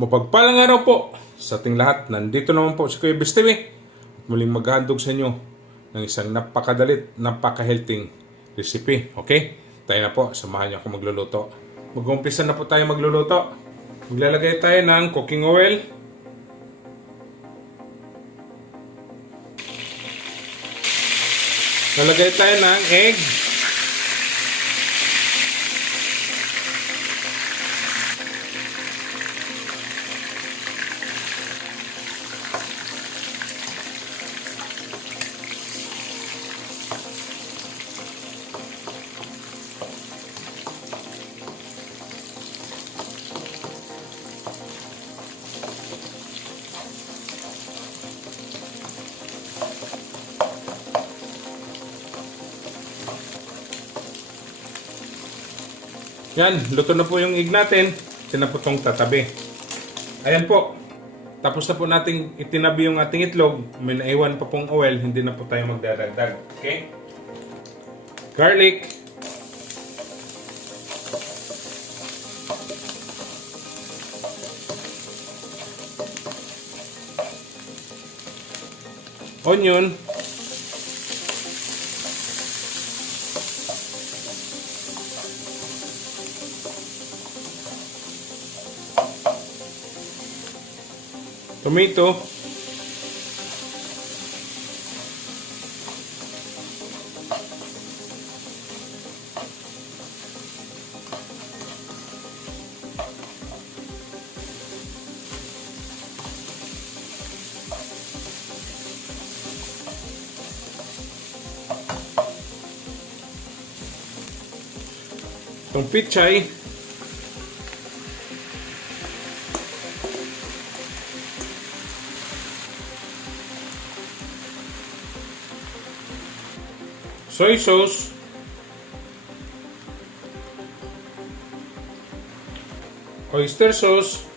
Mapagpalang araw po sa ating lahat. Nandito naman po si Kuya Bis TV. Muling maghahandog sa inyo ng isang napakadalit, napaka-healthy recipe. Okay? Tayo na po, samahan niyo ako magluluto. Mag-umpisa na po tayo magluluto. Maglalagay tayo ng cooking oil. Lalagay tayo ng egg. Yan, luto na po yung egg natin. Ito na po itong tatabi. Ayan po. Tapos na po nating itinabi yung ating itlog. May naiwan pa pong oil. Hindi na po tayo magdadagdag. Okay? Garlic. Onion. Tomato. Itong pichay. Soy sauce. Oyster sauce.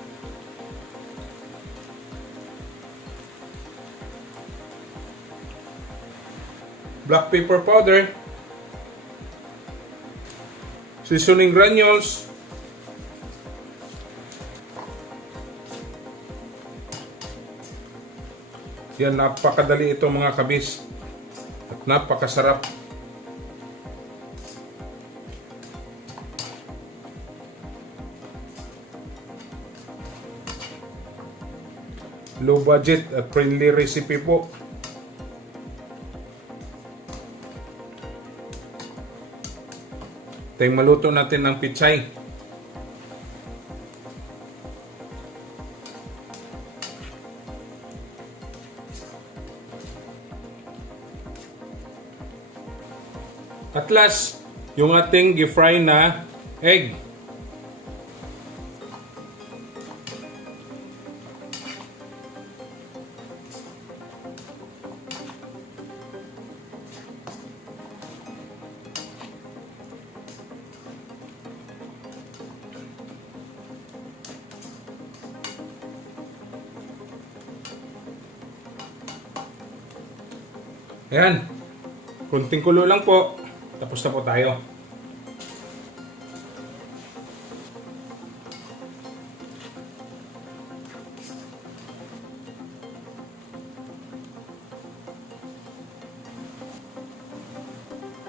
Black pepper powder. Seasoning granules. Yan, napakadali ito mga kabis. At napakasarap. Low budget at friendly recipe po. Tayong maluto natin ng pichay. At last, yung ating gi-fry na egg. Ayan, kunting kulo lang po, tapos na po tayo.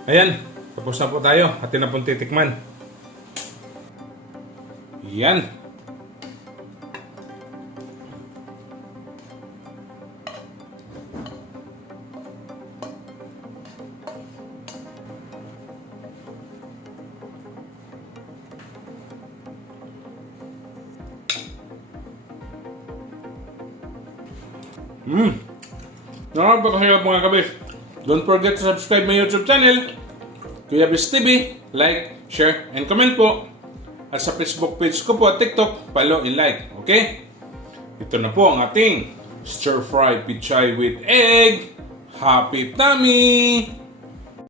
Ayan, tapos na po tayo, atin na pong titikman. Yan. Nakapagkahirap mga kabis. Don't forget to subscribe my YouTube channel, Kuya Bis TV. Like, share, and comment po. At sa Facebook page ko po at TikTok, follow and like. Okay? Ito na po ang ating stir-fry pichay with egg. Happy tummy!